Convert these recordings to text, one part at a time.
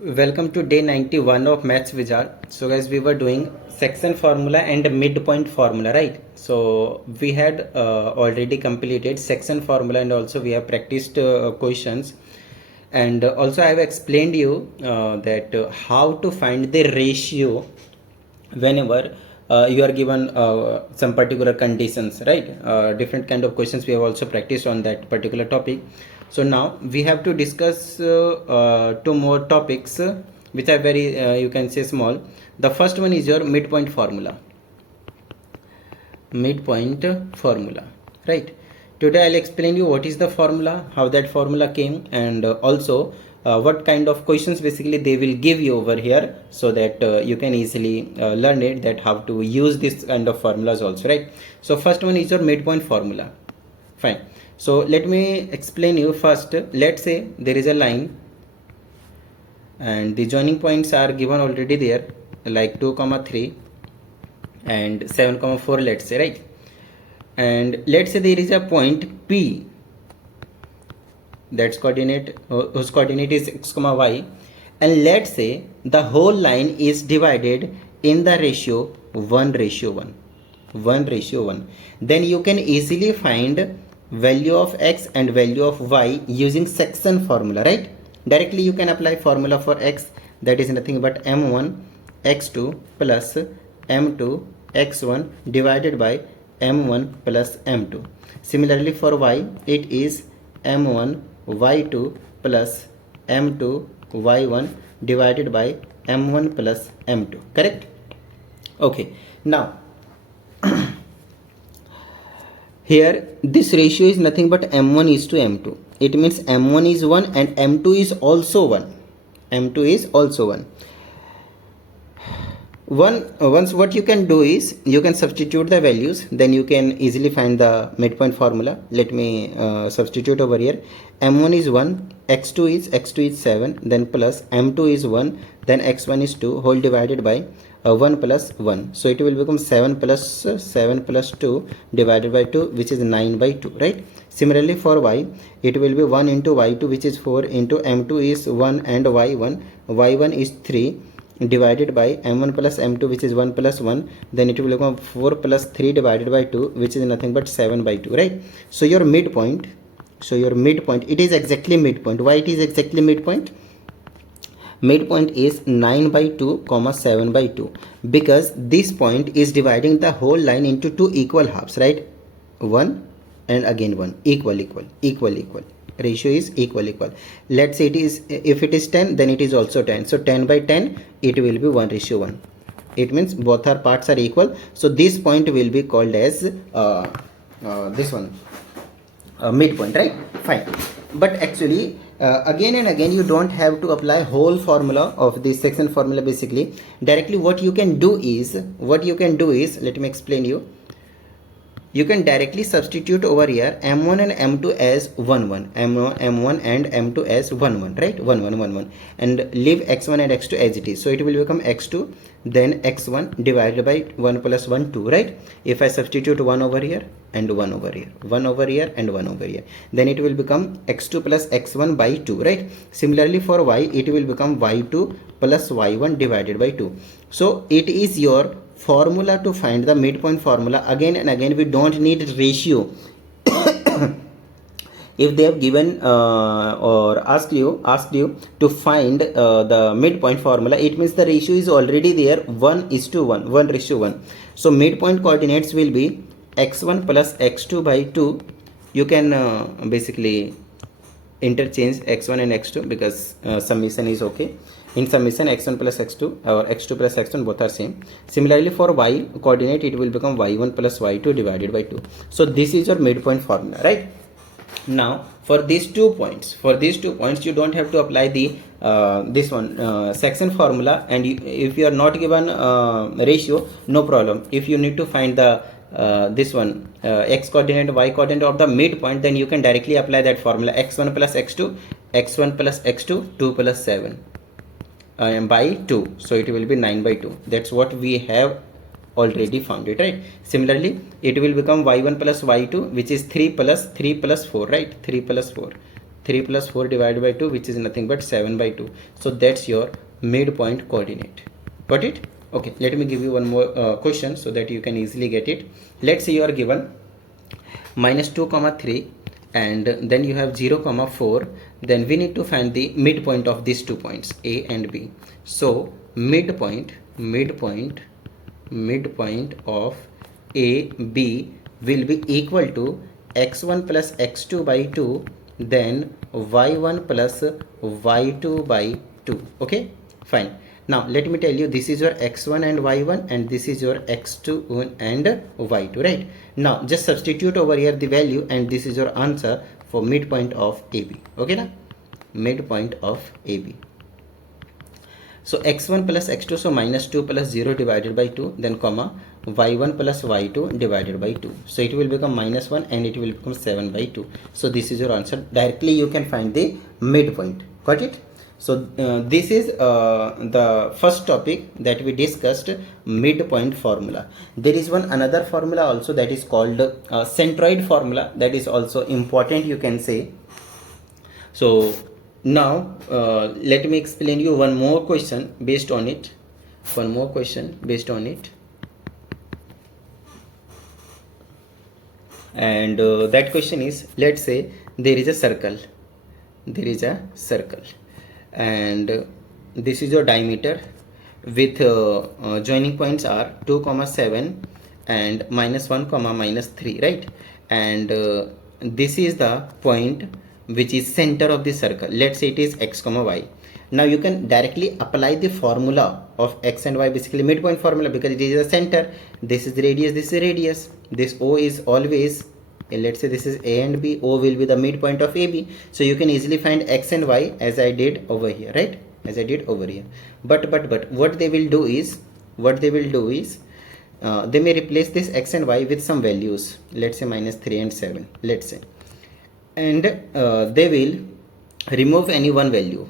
Welcome to day 91 of Maths Wizard. So guys, we were doing section formula and midpoint formula, right? So we had already completed section formula and also we have practiced questions, and also I have explained you that how to find the ratio whenever you are given some particular conditions, right? Different kind of questions we have also practiced on that particular topic. So now we have to discuss two more topics which are very you can say small. The first one is your midpoint formula. Midpoint formula, right? Today I'll explain you what is the formula, how that formula came, and also what kind of questions basically they will give you over here, so that you can easily learn it, that how to use this kind of formulas also, right? So first one is your midpoint formula. Fine. So let me explain you first. Let's say there is a line and the joining points are given already there, like 2 comma 3 and 7 comma 4, let's say, right? And let's say there is a point P, that's coordinate whose coordinate is x comma y, and let's say the whole line is divided in the ratio 1:1, then you can easily find value of x and value of y using section formula, right? Directly you can apply formula for x, that is nothing but m1 x2 plus m2 x1 divided by m1 plus m2. Similarly for y, it is m1 y2 plus m2 y1 divided by m1 plus m2, correct? Okay, now here this ratio is nothing but m1 is to m2. It means m1 is 1 and m2 is also 1. Once what you can do is you can substitute the values, then you can easily find the midpoint formula. Let me substitute over here. M1 is 1, x2 is 7, then plus m2 is 1, then x1 is 2, whole divided by 1 plus 1. So it will become 7 plus 2 divided by 2, which is 9 by 2, right? Similarly for y, it will be 1 into y2, which is 4, into m2 is 1 and y1 is 3 divided by m1 plus m2, which is 1 plus 1, then it will become 4 plus 3 divided by 2, which is nothing but 7 by 2, right? So your midpoint, it is exactly midpoint. Why it is exactly midpoint? Midpoint is 9 by 2 comma 7 by 2, because this point is dividing the whole line into two equal halves, right? 1 and again 1, equal. Ratio is equal. Let's say it is, if it is 10, then it is also 10. So 10 by 10, it will be 1:1. It means both our parts are equal. So this point will be called as this one, midpoint, right? Fine. But actually again and again you don't have to apply whole formula of this section formula. Basically directly what you can do is let me explain you. You can directly substitute over here m1 and m2 as 1 m1 and m2 as 1 right? 1 and leave x1 and x2 as it is. So it will become x2 then x1 divided by 1 plus 1 2, right? If I substitute 1 over here and 1 over here, 1 over here and 1 over here, then it will become x2 plus x1 by 2, right? Similarly for y, it will become y2 plus y1 divided by 2. So it is your formula to find the midpoint formula. Again and again we don't need ratio. If they have given or asked you to find the midpoint formula, it means the ratio is already there, 1:1. So midpoint coordinates will be x1 plus x2 by 2. You can basically interchange x1 and x2 because summation is okay. In summation, x1 plus x2 or x2 plus x1 both are same. Similarly for y coordinate, it will become y1 plus y2 divided by 2. So this is your midpoint formula, right? Now for these 2 points, you don't have to apply the this one section formula, and if you are not given ratio, no problem. If you need to find the this one x coordinate, y coordinate of the midpoint, then you can directly apply that formula, x1 plus x2, 2 plus 7 by 2. So it will be 9 by 2. That's what we have already found it, right? Similarly it will become y1 plus y2, which is 3 plus 4, right? 3 plus 4, 3 plus 4 divided by 2, which is nothing but 7 by 2. So that's your midpoint coordinate. Got it? Okay, let me give you one more question so that you can easily get it. Let's say you are given minus 2 comma 3 and then you have 0 comma 4. Then we need to find the midpoint of these 2 points A and B. So midpoint of A B will be equal to x1 plus x2 by 2, then y1 plus y2 by 2. Okay, fine. Now let me tell you, this is your x1 and y1 and this is your x2 and y2, right? Now just substitute over here the value and this is your answer for midpoint of AB. Okay na? Midpoint of AB. So x1 plus x2, so minus 2 plus 0 divided by 2, then comma y1 plus y2 divided by 2. So it will become minus 1 and it will become 7 by 2. So this is your answer. Directly you can find the midpoint. Got it? So this is the first topic that we discussed, midpoint formula. There is one another formula also, that is called centroid formula. That is also important, you can say. So now let me explain you one more question based on it. And that question is, let's say there is a circle and this is your diameter with joining points are 2 comma 7 and minus 1 comma minus 3, right? And this is the point which is center of the circle. Let's say it is x comma y. Now you can directly apply the formula of x and y, basically midpoint formula, because it is a center. This is the radius, this is radius. This O is always, let's say this is A and B, O will be the midpoint of AB. So you can easily find x and y as I did over here, right? As I did over here. But what they will do is they may replace this x and y with some values, let's say minus 3 and 7, let's say, and they will remove any one value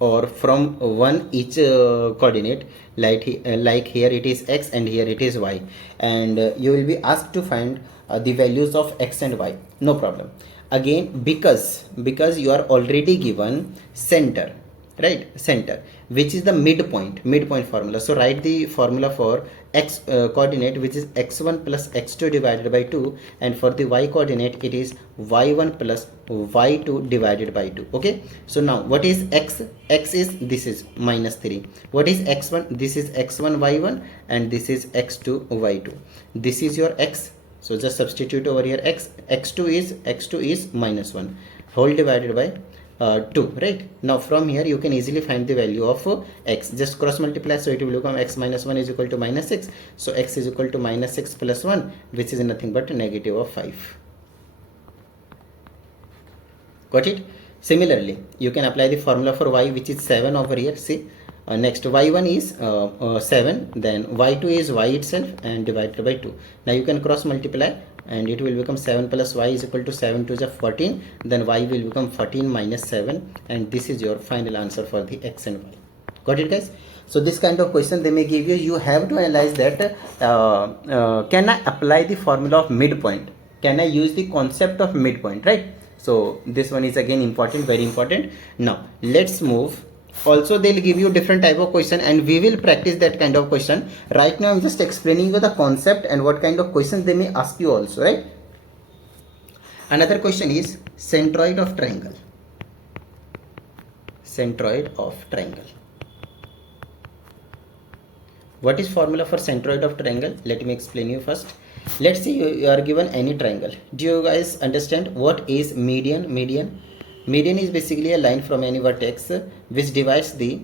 or from one each coordinate, like here it is x and here it is y, and you will be asked to find the values of x and y. No problem. Again, because you are already given center, right? Center, which is the midpoint formula. So write the formula for x coordinate, which is x1 plus x2 divided by 2, and for the y coordinate it is y1 plus y2 divided by 2. Okay, so now what is x? X is, this is minus 3. What is x1? This is x1 y1 and this is x2 y2. This is your x. So just substitute over here x. x2 is minus 1 whole divided by 2, right? Now from here you can easily find the value of x. Just cross multiply, so it will become x minus 1 is equal to minus 6. So x is equal to minus 6 plus 1, which is nothing but negative of 5. Got it? Similarly, you can apply the formula for y, which is 7 over here. See, next y1 is 7, then y2 is y itself and divided by 2. Now you can cross multiply and it will become 7 plus y is equal to 7 to the 14, then y will become 14 minus 7, and this is your final answer for the x and y. Got it, guys? So this kind of question they may give you. You have to analyze that can I apply the formula of midpoint? Can I use the concept of midpoint, right? So this one is again important, very important. Now let's move. Also they'll give you different type of question and we will practice that kind of question. Right now I'm just explaining you the concept and what kind of questions they may ask you also, right? Another question is centroid of triangle. Centroid of triangle. What is formula for centroid of triangle? Let me explain you first. Let's say you are given any triangle. Do you guys understand what is median? Median is basically a line from any vertex which divides the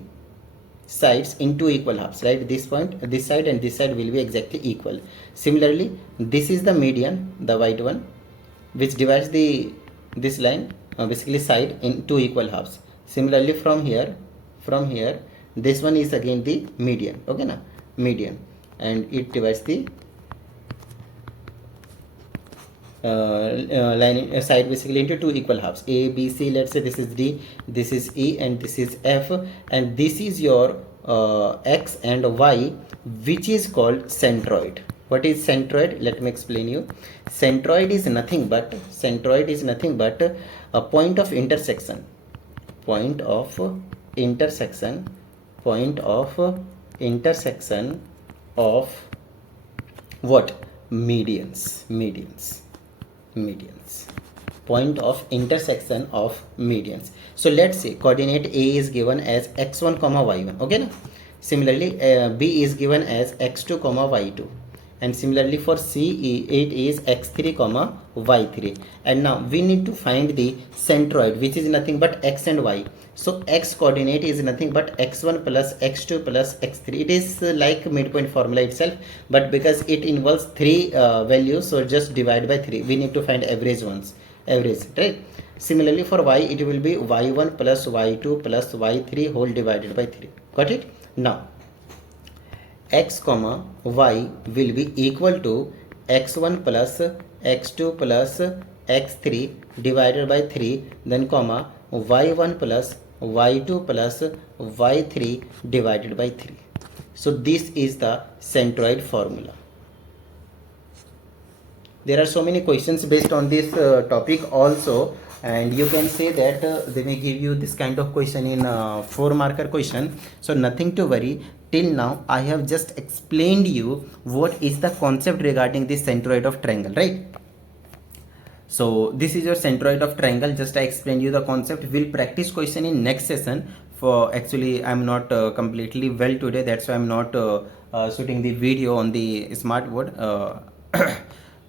sides into equal halves, right? This point, this side and this side will be exactly equal. Similarly, this is the median, the white one, which divides this line basically side into equal halves. Similarly, from here, this one is again the median. Okay, now median, and it divides the line side basically into two equal halves, A, B, C. Let's say this is D, this is E, and this is F, and this is your X and Y, which is called centroid. What is centroid? Let me explain you. Centroid is nothing but a point of intersection, point of intersection, point of intersection of what? Medians, point of intersection of medians. So let's say coordinate A is given as x1 comma y1, okay na? Similarly B is given as x2 comma y2, and similarly for C it is x3 comma y3. And now we need to find the centroid, which is nothing but x and y. So x coordinate is nothing but x1 plus x2 plus x3. It is like midpoint formula itself, but because it involves three values, so just divide by 3. We need to find average, right? Similarly for y, it will be y1 plus y2 plus y3 whole divided by 3. Got it? Now x comma y will be equal to x1 plus x2 plus x3 divided by 3, then comma y1 plus y2 plus y3 divided by 3. So this is the centroid formula. There are so many questions based on this topic also, and you can say that they may give you this kind of question in 4-marker question. So nothing to worry. Till now I have just explained you what is the concept regarding the centroid of triangle, right? So this is your centroid of triangle. Just I explained you the concept. We'll practice question in next session. For actually I'm not completely well today, that's why I'm not shooting the video on the smart board.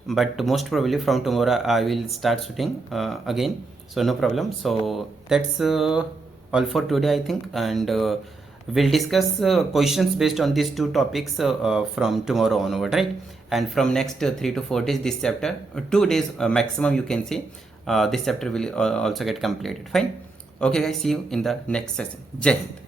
But most probably from tomorrow I will start shooting again, so no problem. So that's all for today, I think, and we'll discuss questions based on these two topics from tomorrow onward, right? And from next 3 to 4 days, this chapter 2 days maximum, you can see this chapter will also get completed. Fine. Okay guys, see you in the next session. Jai Hind.